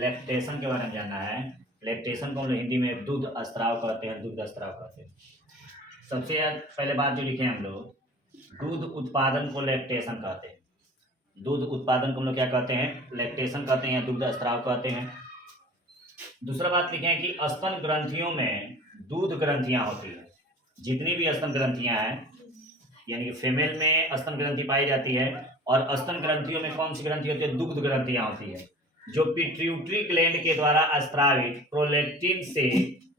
Lactation के बारे में जानना है। लैक्टेशन को हम लोग हिंदी में दूध स्त्राव कहते हैं, दूध स्त्राव कहते हैं। सबसे पहले बात जो लिखे हम लोग, दूध उत्पादन को लैक्टेशन कहते हैं। दूध उत्पादन को हम लोग क्या कहते हैं? लैक्टेशन कहते हैं या दूध स्त्राव कहते हैं। दूसरा बात लिखे हैं कि स्तन ग्रंथियों में दूध ग्रंथियां होती है। जितनी भी स्तन ग्रंथियां हैं, यानी कि फीमेल में स्तन ग्रंथि पाई जाती है, और स्तन ग्रंथियों में कौन सी ग्रंथि होती है? दुग्ध ग्रंथियां होती है, जो पिट्यूटरी ग्लैंड के द्वारा स्त्रावित प्रोलैक्टिन से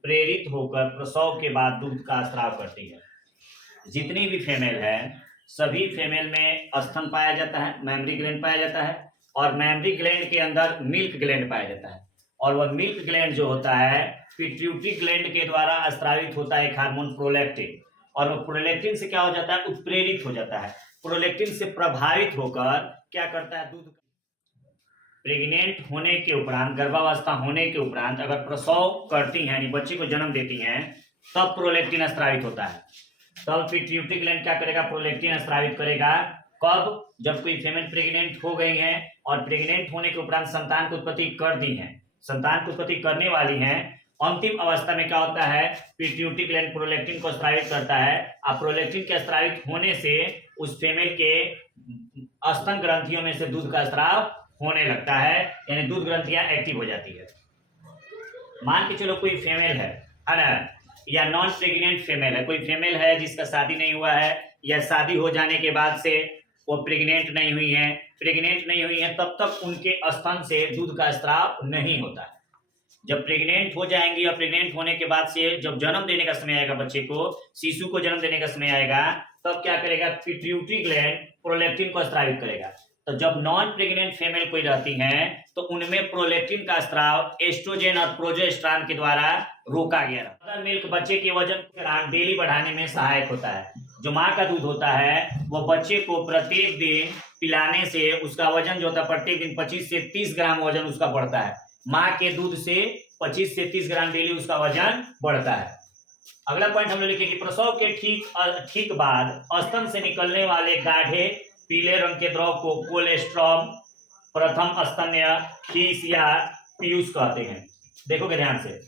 प्रेरित होकर प्रसव के बाद दूध का स्त्राव करती है। जितनी भी फीमेल है, सभी फीमेल में स्तन पाया जाता है, मैमरी ग्लैंड पाया जाता है, और मैमरी ग्लैंड के अंदर मिल्क ग्लैंड पाया जाता है। और वह मिल्क ग्लैंड जो होता है पिट्यूटरी ग्लैंड के द्वारा स्त्रावित होता है एक हार्मोन प्रोलैक्टिन, और वो प्रोलैक्टिन से क्या हो जाता है? उत्प्रेरित हो जाता है। प्रोलैक्टिन से प्रभावित होकर क्या करता है? दूध। प्रेग्नेंट होने के उपरांत, गर्भावस्था होने के उपरांत अगर प्रसव करती हैं, यानी बच्चे को जन्म देती हैं, तब प्रोलैक्टिन स्त्रावित होता है। तब पिट्यूटरी ग्लैंड क्या करेगा? प्रोलैक्टिन स्त्रावित करेगा। कब? जब कोई फीमेल प्रेग्नेंट हो गई है और प्रेग्नेंट होने के उपरांत संतान की उत्पत्ति कर दी है, संतान की उत्पत्ति करने वाली है, अंतिम अवस्था में क्या होता है? पिट्यूटरी ग्लैंड प्रोलैक्टिन को स्त्रावित करता है। अब प्रोलैक्टिन के स्त्रावित होने से उस फीमेल के स्तन ग्रंथियों में से दूध का स्त्राव होने लगता है, यानी दूध ग्रंथियां एक्टिव हो जाती है। मान के चलो कोई फीमेल है ना, या नॉन प्रेग्नेंट फीमेल है, कोई फीमेल है जिसका शादी नहीं हुआ है, या शादी हो जाने के बाद से वो प्रेग्नेंट नहीं हुई है, तब तक उनके स्तन से दूध का स्त्राव नहीं होता है। जब प्रेग्नेंट हो जाएंगी और प्रेग्नेंट होने के बाद से जब जन्म देने का समय आएगा, बच्चे को, शिशु को जन्म देने का समय आएगा, तब क्या करेगा? पिट्यूटरी ग्लैंड प्रोलैक्टिन को स्त्रावित करेगा। तो जब नॉन प्रेग्नेंट फीमेल कोई रहती हैं, तो उनमें प्रोलैक्टिन का स्त्राव एस्ट्रोजन और प्रोजेस्टेरॉन के द्वारा रोका गया। मदर मिल्क बच्चे के वजन डेली बढ़ाने में सहायक होता है। जो माँ का दूध होता है, वो बच्चे को प्रत्येक दिन पिलाने से उसका वजन जो होता है, प्रत्येक दिन 25 से 30 ग्राम वजन उसका बढ़ता है। माँ के दूध से 25 से 30 ग्राम डेली उसका वजन बढ़ता है। अगला पॉइंट हम लोग लिखेंगे, प्रसव के ठीक बाद स्तन से निकलने वाले गाढ़े पीले रंग के द्रव को कोलेस्ट्रॉम, प्रथम स्तन्य, खीस या पीयूष कहते हैं। देखोगे ध्यान से,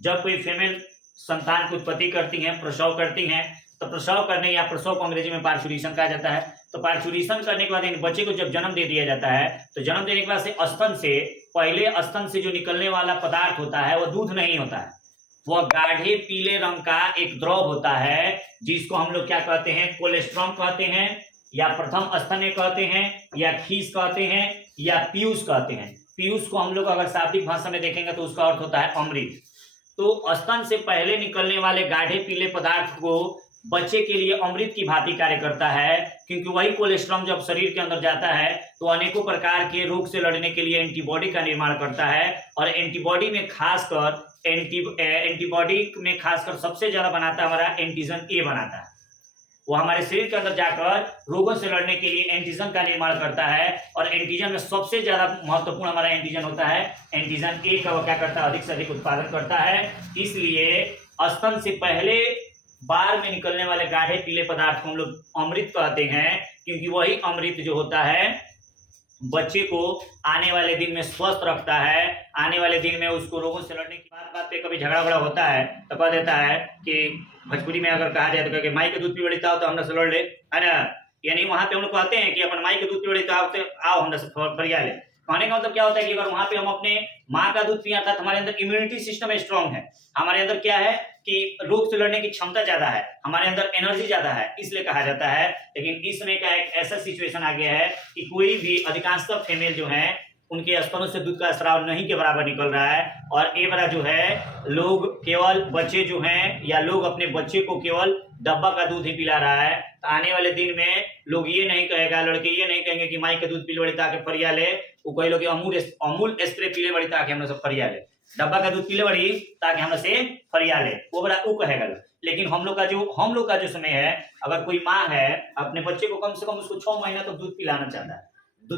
जब कोई फीमेल संतान की उत्पत्ति करती हैं, प्रसव करती हैं, तो प्रसव करने या प्रसव को अंग्रेजी में पार्चुरेशन कहा जाता है। तो पार्चुरेशन करने के बाद बच्चे को जब जन्म दे दिया जाता है, तो जन्म देने के बाद से स्तन से पहले स्तन से जो निकलने वाला पदार्थ होता है वो दूध नहीं होता है, वह गाढ़े पीले रंग का एक द्रव होता है, जिसको हम लोग क्या कहते हैं? कोलेस्ट्रॉम कहते हैं, या प्रथम स्तन्य कहते हैं, या खीस कहते हैं, या पीयूष कहते हैं। पीयूष को हम लोग अगर शाब्दिक भाषा में देखेंगे तो उसका अर्थ होता है अमृत। तो स्तन से पहले निकलने वाले गाढ़े पीले पदार्थ को बच्चे के लिए अमृत की भांति कार्य करता है, क्योंकि वही कोलेस्ट्रॉम जब शरीर के अंदर जाता है तो अनेकों प्रकार के रोग से लड़ने के लिए एंटीबॉडी का निर्माण करता है। और एंटीबॉडी में खासकर सबसे ज्यादा बनाता है हमारा एंटीजन ए बनाता है। वो हमारे शरीर के अंदर जाकर रोगों से लड़ने के लिए एंटीजन का निर्माण करता है, और एंटीजन में सबसे ज्यादा महत्वपूर्ण हमारा एंटीजन होता है एंटीजन ए का। वो क्या करता है? अधिक से अधिक उत्पादन करता है। इसलिए स्तन से पहले बार में निकलने वाले गाढ़े पीले पदार्थ को हम लोग अमृत कहते हैं, क्योंकि वही अमृत जो होता है बच्चे को आने वाले दिन में स्वस्थ रखता है। आने वाले दिन में उसको रोगों से लड़ने की बात पे कभी झगड़ा वगड़ा होता है तो कह देता है कि भोजपुरी में अगर कहा जाए तो कहे माई के दूध पी बड़ी ताव तो हमने से लड़ ले, है ना। यानी वहां पे हम लोग कहते हैं कि अपन माई के दूध पी बड़ी ताव से आओ हमने से फरिया ले। कहने का मतलब क्या होता है कि अगर वहां पे हम अपने माँ का दूध पिया था तो हमारे अंदर इम्यूनिटी सिस्टम स्ट्रांग है, हमारे अंदर क्या है कि रोग से लड़ने की क्षमता ज्यादा है, हमारे अंदर एनर्जी ज्यादा है, इसलिए कहा जाता है। लेकिन इस समय का एक ऐसा सिचुएशन आ गया है कि कोई भी अधिकांशतः फीमेल जो है उनके स्तनों से दूध का स्राव नहीं के बराबर निकल रहा है। और ये बड़ा जो है लोग केवल बच्चे जो हैं, या लोग अपने बच्चे को केवल डब्बा का दूध ही पिला रहा है। तो आने वाले दिन में लोग ये नहीं कहेगा, लड़के ये नहीं कहेंगे कि माई के दूध पी बड़ी ताकि फरिया ले, वो कई लोग अमूल स्प्रे पीले बड़ी ताकि हमने सब फरिया ले, डब्बा का दूध पीले बड़ी ताकि हमने से फरिया ले, वो बड़ा वो कहेगा। लेकिन हम लोग का जो समय है, अगर कोई माँ है अपने बच्चे को कम से कम उसको 6 महीना तक दूध पिलाना चाहता है,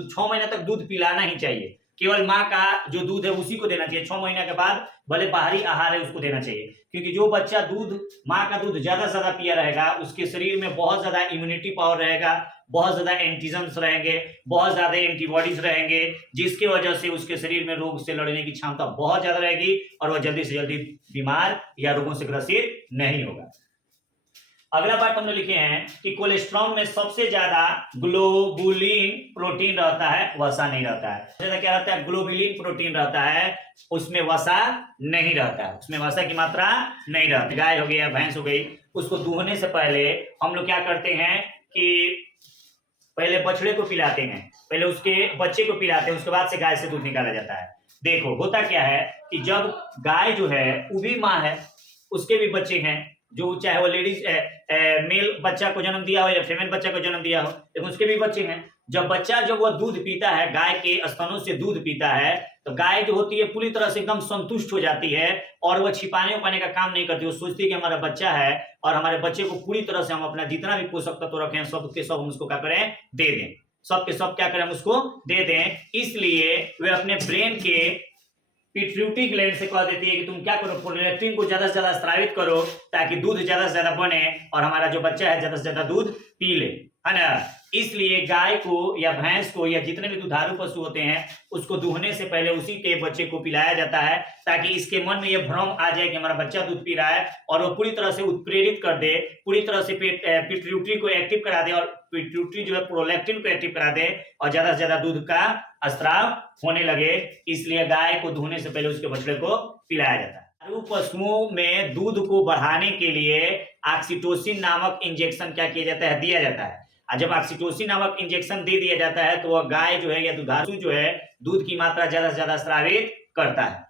6 महीने तक दूध पिलाना ही चाहिए। केवल माँ का जो दूध है उसी को देना चाहिए। 6 महीने के बाद भले बाहरी आहार है उसको देना चाहिए, क्योंकि जो बच्चा दूध माँ का दूध ज्यादा से ज्यादा पिया रहेगा उसके शरीर में बहुत ज्यादा इम्यूनिटी पावर रहेगा, बहुत ज्यादा एंटीजन्स रहेंगे, बहुत ज्यादा एंटीबॉडीज रहेंगे, जिसकी वजह से उसके शरीर में रोग से लड़ने की क्षमता बहुत ज्यादा रहेगी और वह जल्दी से जल्दी बीमार या रोगों से ग्रसित नहीं होगा। अगला बात हमने लिखे हैं कि कोलेस्ट्रॉल में सबसे ज्यादा ग्लोबुलिन प्रोटीन रहता है, वसा नहीं रहता है। ज्यादा क्या रहता है? ग्लोबुलिन प्रोटीन रहता है, उसमें वसा नहीं रहता है, उसमें वसा की मात्रा नहीं रहती। गाय हो गई या भैंस हो गई, उसको दूहने से पहले हम लोग क्या करते हैं कि पहले बछड़े को पिलाते हैं, पहले उसके बच्चे को पिलाते हैं, उसके बाद से गाय से दूध निकाला जाता है। देखो होता क्या है कि जब गाय जो है वो भी माँ है, उसके भी बच्चे हैं, जो चाहे वो लेडीज मेल बच्चा को जन्म दिया हो या फीमेल बच्चा को जन्म दिया हो, लेकिन उसके भी बच्चे हैं। जब बच्चा जब वह दूध पीता है, गाय के स्तनों से दूध पीता है, तो गाय जो होती है पूरी तरह से एकदम संतुष्ट हो जाती है और वह छिपाने उपाने का काम नहीं करती। वो सोचती है कि हमारा बच्चा है और हमारे बच्चे को पूरी तरह से हम अपना जितना भी पोषक तत्व रखे हैं सब के सब हम उसको क्या करें? दे दें, सब के सब क्या करें? हम उसको दे दें। इसलिए वे अपने ब्रेन के पिट्यूटरी ग्लैंड से कह देती है कि तुम क्या करो, प्रोलैक्टिन को ज्यादा से ज्यादा स्रावित करो ताकि दूध ज्यादा से ज्यादा बने और हमारा जो बच्चा है ज्यादा से ज्यादा दूध पी ले, है ना। इसलिए गाय को या भैंस को या जितने भी दुधारू पशु होते हैं उसको दूहने से पहले उसी के बच्चे को पिलाया जाता है, ताकि इसके मन में यह भ्रम आ जाए कि हमारा बच्चा दूध पी रहा है और वो पूरी तरह से उत्प्रेरित कर दे, पूरी तरह से पिट्यूटरी को एक्टिव करा दे और पिट्यूटरी जो है प्रोलैक्टिन को एक्टिव करा दे और ज्यादा से ज्यादा दूध का स्राव होने लगे। इसलिए गाय को दूहने से पहले उसके बछड़े को पिलाया जाता है। दुधारू पशुओं में दूध को बढ़ाने के लिए ऑक्सीटोसिन नामक इंजेक्शन क्या किया जाता है? दिया जाता है। और जब ऑक्सीटोसिन नामक इंजेक्शन दे दिया जाता है तो वह गाय जो है या दुधारू जो है दूध की मात्रा ज्यादा से ज्यादा स्रावित करता है।